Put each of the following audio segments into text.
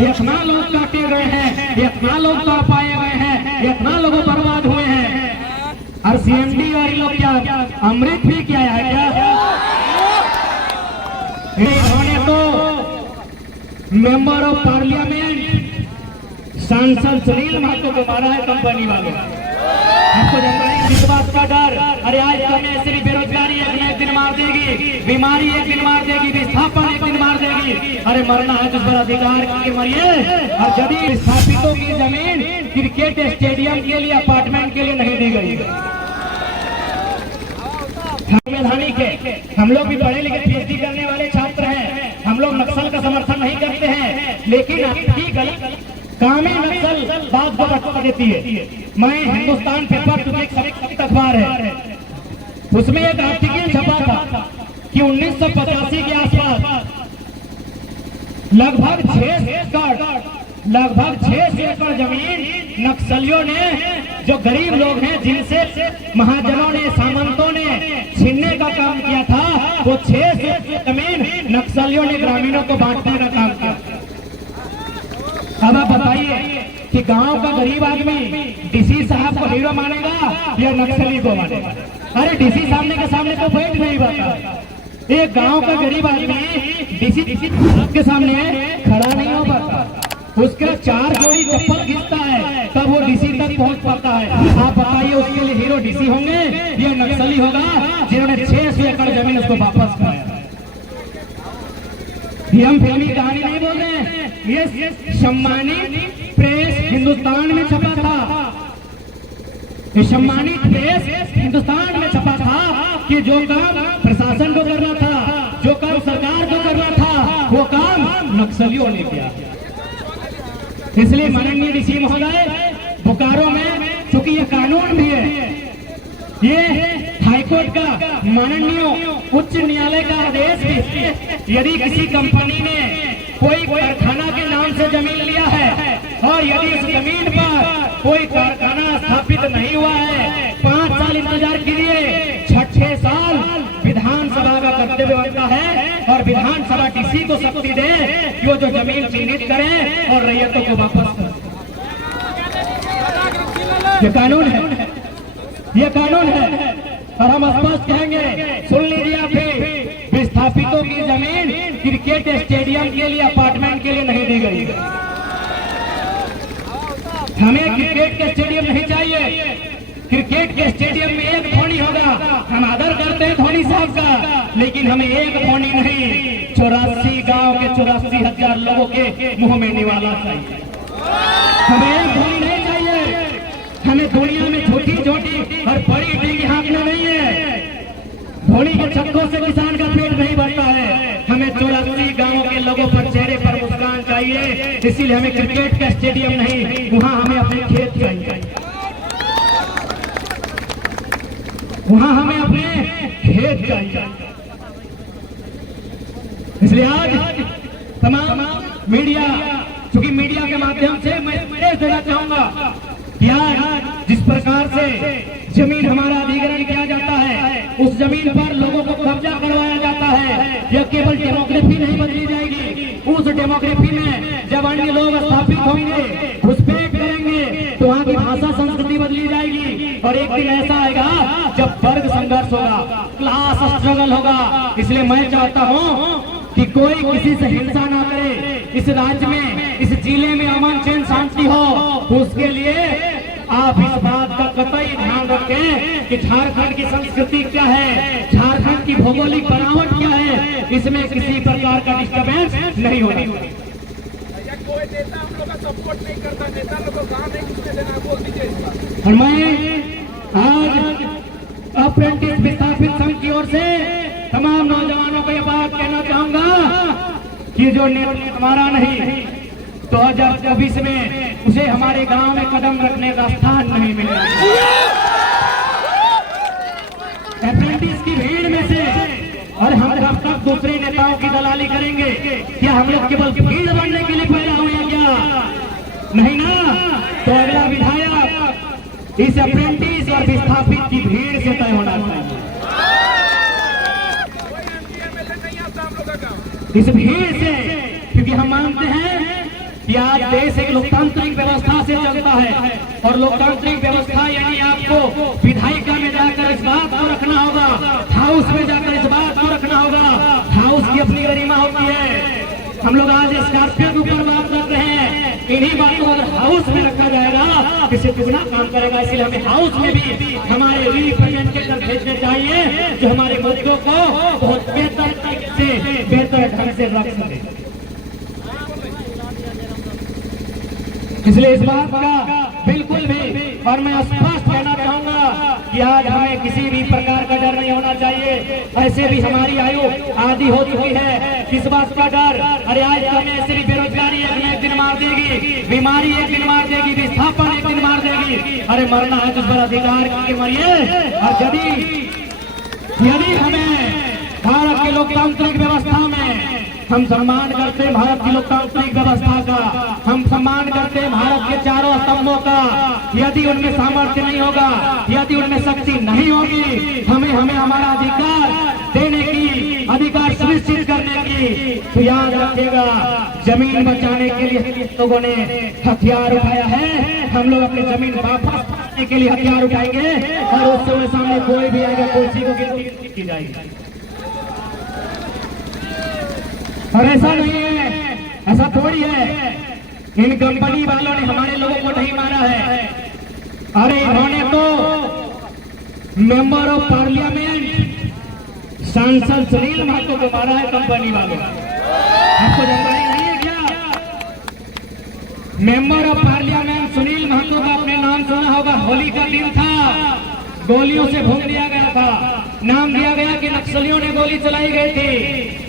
इतना लोग काटे गए हैं, इतना लोग पाए गए हैं, इतना लोग बर्बाद हुए हैं। और सीएमडी और लोग क्या अमृत भी किया है क्या? इन्होंने तो मेंबर ऑफ पार्लियामेंट सांसद सुनील महतो को मारा है कंपनी वालों। आपको इस बात का डर, अरे आज हमें सिर्फ बेरोजगारी एक दिन मार देगी, बीमारी एक दिन मार देगी, विस्थापन एक दिन मार देगी। अरे मरना है जिस पर अधिकार के मरिए। और यदि विस्थापितों की जमीन क्रिकेट स्टेडियम के लिए, अपार्टमेंट के लिए नहीं दी गई, संवैधानिक है। हम लोग भी पढ़े लिखे पीएचडी करने वाले छात्र हैं, हम लोग नक्सल का समर्थन नहीं करते हैं, लेकिन आपकी गलत कामी नक्सल बात को बढ़ा देती है। मैं हिंदुस्तान पेपर जो एक सख्त अखबार है, उसमें एक आर्टिकल छपा था कि 1985 के आसपास लगभग 6 एकड़ जमीन नक्सलियों ने, जो गरीब लोग हैं जिनसे महाजनों ने, सामंतों ने छीनने का काम किया था, वो 6 जमीन नक्सलियों ने ग्रामीणों को बांटने का काम किया। अब आप बताइए कि गांव का गरीब आदमी डीसी साहब को हीरो मानेगा या नक्सली को मानेगा? अरे डीसी सामने के सामने तो बैठ नहीं पाता। एक गांव का गरीब आदमी डीसी के सामने खड़ा नहीं हो पाता, उसके 4 जोड़ी चप्पल खींचता है तब वो डीसी तक पहुंच पाता है। आप बताइए उसके लिए हीरो डीसी होंगे या नक्सली होगा जिन्होंने 600 एकड़ जमीन उसको वापस कराया? हम फिल्मी कहानी नहीं बोल रहे हैं, ये सम्मानित प्रेस हिंदुस्तान में छपा था, ये सम्मानित प्रेस हिंदुस्तान में छपा था कि जो काम प्रशासन को करना था, जो काम सरकार को करना था, वो काम नक्सलियों ने किया। इसलिए माननीय डीसी महोदय, बोकारो में चूंकि ये कानून भी है, ये हाईकोर्ट का माननीय उच्च न्यायालय का आदेश भी, यदि किसी कंपनी ने कोई कारखाना के नाम से जमीन लिया है और यदि इस जमीन पर कोई कारखाना स्थापित नहीं हुआ है, 5 साल इंतजार कीजिए, 6 साल विधानसभा का कर्तव्य बनता है और विधानसभा डीसी को शक्ति दे कि वो जो जमीन चिन्हित करे और रैयतों को वापस करे। ये कानून है, ये कानून है। और हम स्पष्ट कहेंगे, सुन लीजिए आप भी, विस्थापितों की जमीन क्रिकेट स्टेडियम के लिए, अपार्टमेंट के लिए नहीं दी गई। हमें क्रिकेट के स्टेडियम नहीं चाहिए। क्रिकेट के स्टेडियम में एक धोनी होगा, हम आदर करते हैं धोनी साहब का, लेकिन हमें एक धोनी नहीं, 84 गांव के 84,000 लोगों के मुंह में निवाला चाहिए। हमें एक धोनी नहीं चाहिए। हमें दुनिया में छोटी छोटी और बड़ी टीम हाँकना नहीं है। धोनी के छक्कों से किसान का पेट नहीं भरता है। हमें 84 गांवों के लोगों पर चेहरे पर मुस्कान चाहिए। इसीलिए हमें क्रिकेट का स्टेडियम नहीं, वहां हमें अपने खेत चाहिए, वहां हमें अपने खेत चाहिए। इसलिए आज तमाम मीडिया, चूंकि मीडिया के माध्यम से मैं संदेश देना चाहूंगा कि आज जिस प्रकार से जमीन हमारा अधिग्रहण किया जाता है, उस जमीन पर लोगों को कब्जा करवाया जाता है, यह केवल डेमोग्राफी नहीं बदली जाएगी। उस डेमोग्राफी में जब अन्य लोग स्थापित होंगे, घुसपैठ करेंगे, तो वहाँ की भाषा संस्कृति बदली जाएगी। और एक दिन ऐसा आएगा जब वर्ग संघर्ष होगा, क्लास स्ट्रगल होगा। इसलिए मैं चाहता हूँ कि कोई किसी से हिंसा ना करे, इस राज्य में, इस जिले में अमन चैन शांति हो। उसके लिए आप इस बात का कतई ध्यान रखें कि झारखंड की संस्कृति क्या है, झारखंड की भौगोलिक बनावट क्या है, इसमें किसी प्रकार का डिस्टर्बेंस नहीं होना। कोई नेता हम लोग का सपोर्ट नहीं करता, नेता लोग को कहाँ नहीं घुसने देना, बोल दीजिए। और मैं आज अप्रेंटिस विस्थापित संघ की ओर से तमाम नौजवानों को यह बात कहना चाहूंगा कि जो नेता हमारा नहीं, 2024 में उसे हमारे गांव में कदम रखने का स्थान नहीं मिलेगा। अप्रेंटिस की भीड़ में से और हम जब तक दूसरे नेताओं की दलाली करेंगे, क्या हम लोग केवल भीड़ बनने के लिए पैदा हुए हैं क्या? नहीं ना। तो अगला विधायक इस अप्रेंटिस और विस्थापित की भीड़ से तय होना चाहिए। इस भीड़ से, क्योंकि हम मानते हैं कि आज देश एक लोकतांत्रिक व्यवस्था से चलता है और लोकतांत्रिक व्यवस्था यानी आपको विधायिका में जाकर इस बात को रखना होगा, हाउस में जाकर इस बात को रखना होगा, हाउस की अपनी गरिमा होती है। हम लोग आज स्कॉर्पियो के ऊपर बात कर रहे हैं, इन्हीं बातों को अगर हाउस में रखा जाएगा किसी दुगना काम करेगा। इसलिए हमें हाउस में भी हमारे रिप्रेजेंटेटिव भेजने चाहिए जो हमारे मुद्दों को बहुत बेहतर तरीके से, बेहतर ढंग से रख सके। इसलिए इस बात का बिल्कुल भी और मैं स्पष्ट कहना चाहूंगा कि आज हमें किसी भी प्रकार का डर नहीं होना चाहिए। ऐसे भी हमारी आयु आदि हो चुकी है, किस बात का डर? अरे आज हमें ऐसे भी बेरोजगारी एक दिन मार देगी, बीमारी एक दिन मार देगी, विस्थापन एक दिन मार देगी। अरे मरना है तो पर अधिकार करके मरिए। और यदि हमें भारत की लोकतांत्रिक व्यवस्था में हम सम्मान करते हैं, भारत की लोकतांत्रिक व्यवस्था का हम सम्मान करते हैं, भारत के चारों स्तंभों का, यदि उनमें सामर्थ्य नहीं होगा, यदि उनमें शक्ति नहीं होगी हमें हमारा अधिकार देने की, अधिकार सुनिश्चित करने की, तो याद रखिएगा जमीन बचाने के लिए लोगों ने हथियार उठाया है। हम लोग अपनी जमीन वापस पाने के लिए हथियार उठाएंगे और उस समय सामने कोई भी आएगा, कुर्सी को गिनती की जाएगी। और ऐसा नहीं है, ऐसा थोड़ी है, इन कंपनी वालों ने हमारे लोगों को नहीं मारा है। अरे इन्होंने तो मेंबर ऑफ पार्लियामेंट सांसद सुनील महतो को मारा है कंपनी वालों। आपको जानकारी नहीं है क्या? Member of parliament Sunil Mahto का आपने नाम सुना होगा। होली का दिन था, गोलियों से भून दिया गया था, नाम दिया गया कि नक्सलियों ने गोली चलाई गई थी।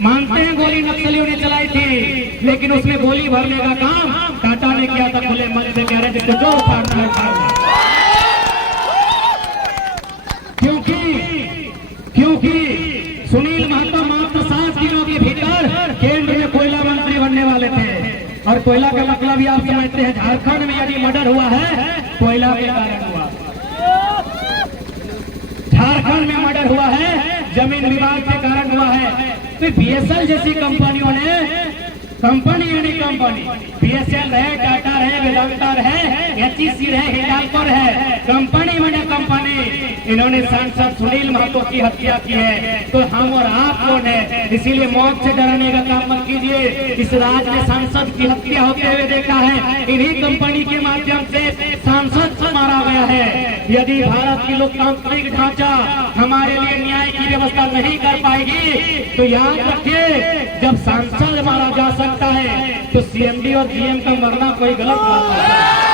मानते हैं गोली नक्सलियों ने चलाई थी, लेकिन उसमें गोली भरने का काम टाटा ने किया था। खुले मन से कह रहे थे जो फाड़ना है। क्योंकि सुनील महतो मात्र 7 दिनों के भीतर केंद्र में कोयला मंत्री बनने वाले थे। और कोयला का मतलब भी आप समझते हैं, झारखंड में यदि मर्डर हुआ है कोयला के कारण हुआ, झारखंड में मर्डर हुआ है जमीन विवाद के कारण हुआ है। तो बीएसएल जैसी कंपनियों ने, कंपनी यानी कंपनी, बीएसएल रहे, टाटा रहे, वेदांता रहे, एचईसी रहे, हिंडाल्को रहे, कंपनी मैंने कंपनी, इन्होंने सांसद सुनील महतो की हत्या की है। तो हम और आप कौन है? इसीलिए मौत से डराने का काम मत कीजिए। इस राज्य में सांसद की हत्या होते हुए देखा है, इन्हीं कंपनी के माध्यम से सांसद को मारा गया है। यदि भारत की लोकतांत्रिक ढांचा हमारे लिए न्याय की व्यवस्था नहीं कर पाएगी तो याद रखिए, जब सांसद मारा जा सकता है तो सीएमडी और जीएम का मरना कोई गलत बात नहीं है।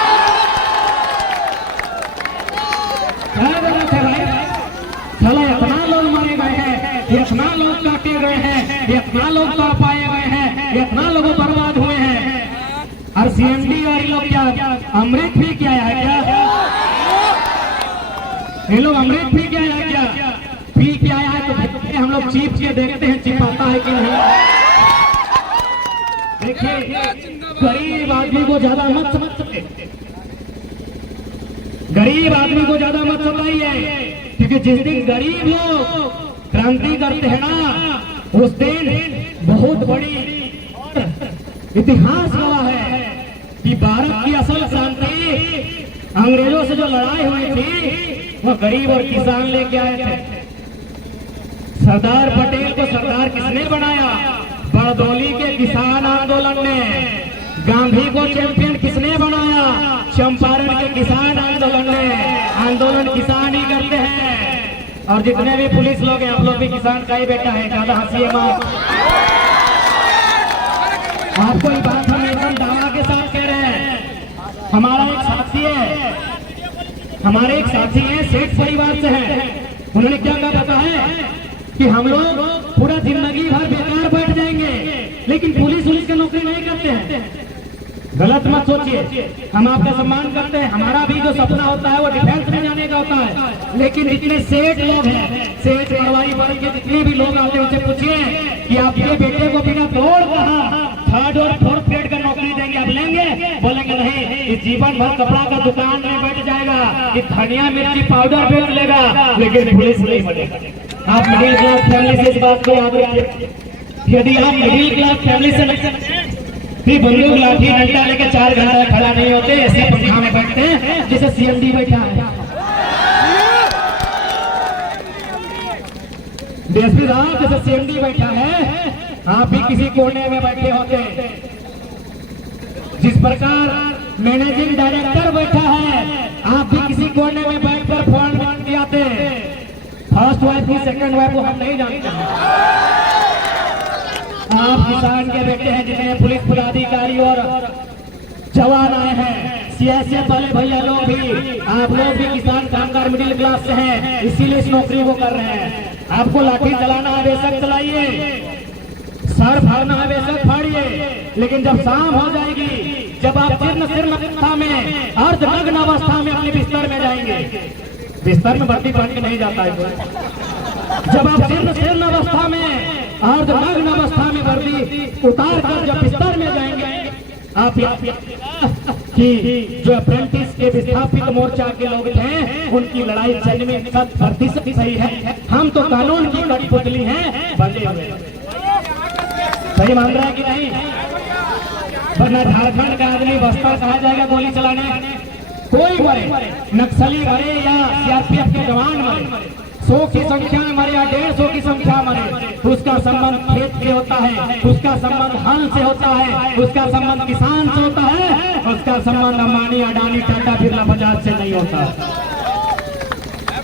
चलो इतना लोग मारे गए हैं, इतना लोग काटे गए हैं, इतना लोग पाए गए हैं, इतना लोग बर्बाद हुए हैं, और सीएमडी और ये लोग क्या अमृत भी किया है क्या? ये लोग अमृत भी किया है क्या? पी के आया है तो हम लोग चीप के देखते हैं चिपाता है कि नहीं। देखिए गरीब आदमी को ज्यादा मत समझ, गरीब आदमी को ज्यादा मत समझाइए, क्योंकि जिस दिन गरीब लोग क्रांति करते हैं ना, उस दिन बहुत बड़ी इतिहास हुआ है कि भारत की असल शांति अंग्रेजों से जो लड़ाई हुई थी वो गरीब और किसान लेके आए थे। सरदार पटेल को सरदार किसने बनाया? बरदौली के किसान आंदोलन में। गांधी को चैंपियन किसने बनाया? चंपारण के किसान आंदोलन में। आंदोलन किसान ही करते हैं। और जितने भी पुलिस लोग हैं, आप लोग भी किसान का ही बेटा है, ज्यादा हंसिए मत। आपको ये बात हम एकदम दावा के साथ कह रहे हैं। हमारा एक साथी है, हमारे एक साथी हैं, सेठ परिवार से हैं। उन्होंने क्या कहा पता है कि हम लोग पूरा जिंदगी भर बेकार बैठ जाएंगे लेकिन पुलिस की नौकरी नहीं करते हैं। गलत मत सोचिए, हम आपका सम्मान करते हैं, हमारा भी जो सपना होता है वो डिफेंस में जाने का होता है। लेकिन जितने सेठ लोग हैं, सेठ पटवारी वर्ग के जितने भी लोग आते हैं उनसे पूछिए कि आपके बेटे को बिना तोड़ कहा 3rd और 4th ग्रेड का नौकरी देंगे, आप लेंगे? बोलेंगे नहीं, इस जीवन भर कपड़ा का दुकान में बैठ जाएगा, कि धनिया मिर्ची पाउडर बेच लेगा, लेकिन पुलिस नहीं बनेगा। आप मिडिल क्लास फैमिली से इस बात को याद रखिए। यदि आप मिडिल क्लास फैमिली से फिर बंदूक लाठी डंडा लेके 4 घंटा खड़ा नहीं होते, ऐसे पंखा में बैठते हैं जैसे सीएमडी बैठा है। डीएसपी साहब जैसे सीएमडी बैठा है, आप भी किसी कोने में बैठे होते। जिस प्रकार मैनेजिंग डायरेक्टर बैठा है, आप भी किसी कोने में बैठकर फोन बंद किया थे। फर्स्ट वाइफ की सेकंड वाइफ को हम नहीं जानते हैं। आप किसान के बेटे हैं, जितने पुलिस पदाधिकारी और जवान आए हैं, सीएसएफ वाले भैया लोग भी, आप लोग भी किसान कामगार मिडिल क्लास से हैं, इसीलिए इस नौकरी को कर रहे हैं। आपको लाठी चलाना है बेशक चलाइए, सर फाड़ना है बेशक फाड़िए, लेकिन जब शाम हो जाएगी, जब आप जीर्ण अवस्था में, अर्धनग्न अवस्था में अपने बिस्तर में जाएंगे, बिस्तर में वर्दी पहन के नहीं जाता है, जब आप जीर्ण अवस्था में, अर्धनग्न अवस्था में वर्दी उतार कर जब बिस्तर में जाएंगे, आप कि जो अप्रेंटिस के विस्थापित मोर्चा के लोग थे, उनकी लड़ाई जंग में 100% सही है। हम तो कानून की कठपुतली हैं, बंधे हुए। सही मान रहा है कि नहीं? वरना झारखंड का आदमी बस्तर कहा जाएगा गोली चलाने, कोई मरे, नक्सली मरे या सीआरपीएफ के जवान मरे, 100 की संख्या में मरे या 150 की संख्या मरे, उसका संबंध खेत से होता है, उसका संबंध हल से होता है, उसका संबंध किसान से होता है, उसका संबंध अंबानी, अडानी, टाटा, बिरला, बजाज से नहीं होता।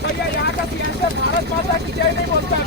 भैया यहाँ का सीएम भारत माता की जय नहीं बोलता।